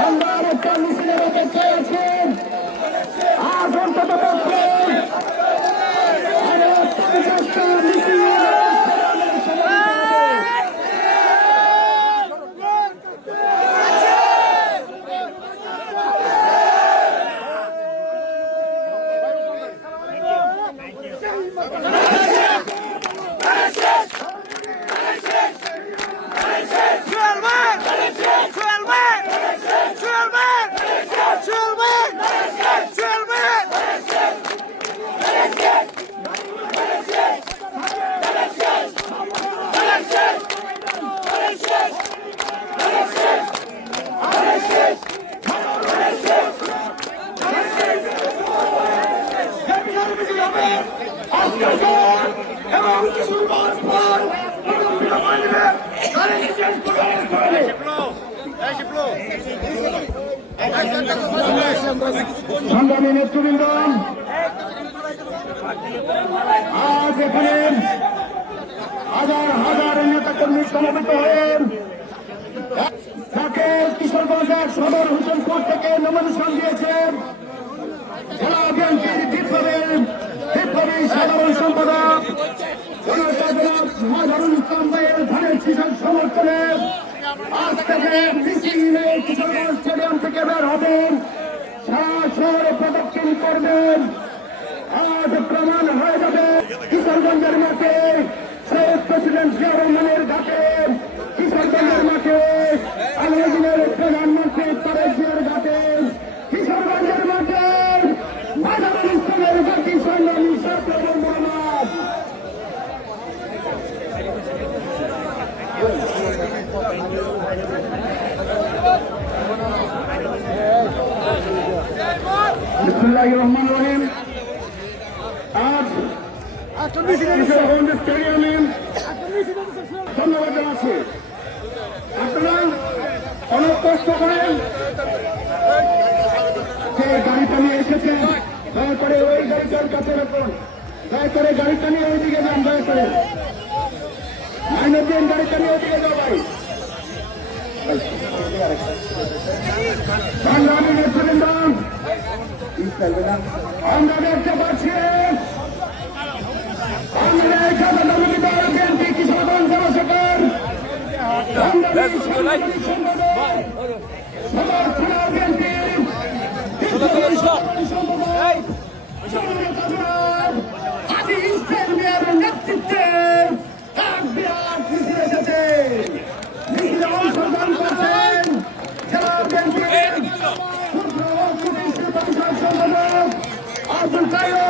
আমরা আরেকটা মিছিলের সংগ্রামী নেতৃবৃন্দ আজ এখানে হাজার হাজার নেতা কর্মী সমবেত হয়ে তাকে কিশোরগঞ্জ এক সদর হোসেনপুর থেকে নমিনেশন দিয়েছে জেলা বিএনপির বিপ্লবের বিপ্লবী সাধারণ সম্পাদক আজ থেকে মিছিলে থেকে বের হবেন। সারা প্রদক্ষিণ করবেন। আজ প্রমাণ হয়ে যাবে কিশোরগঞ্জের মাঠে শহীদ প্রেসিডেন্ট জিয়া রহমানের ঘাটে। বিসমুল্লাহির রহমানির রহিম। আজ কিশোরগঞ্জ স্টেডিয়ামে ধন্যবাদ জানাচ্ছি। আপনারা অনেক কষ্ট করেন যে গাড়িটা নিয়ে এসেছেন, দয়া করে ওই গাড়িটার কাছে রাখুন। দয়া করে গাড়িটা নিয়ে ওইদিকে যান, দয়া করে। মাইনদিন গাড়িটা নিয়ে ওইদিকে যাও ভাই। সংগ্রামী নেতৃবৃন্দ আমরা দেখতে পাচ্ছি। আমরা এখানে বিএনপি কিশোরগঞ্জ জনসেকর আদি নেতৃত্বে Voltaire!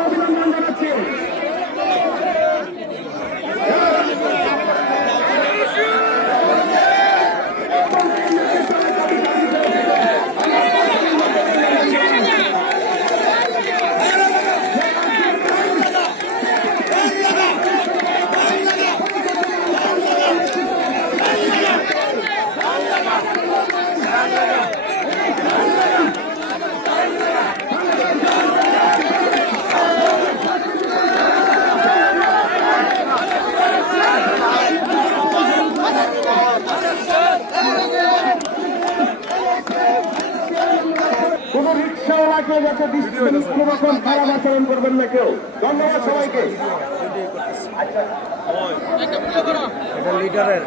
কাছে কোনো রকম খারাপ আচরণ করবেন না কেউ। ধন্যবাদ সবাইকে। লিডারের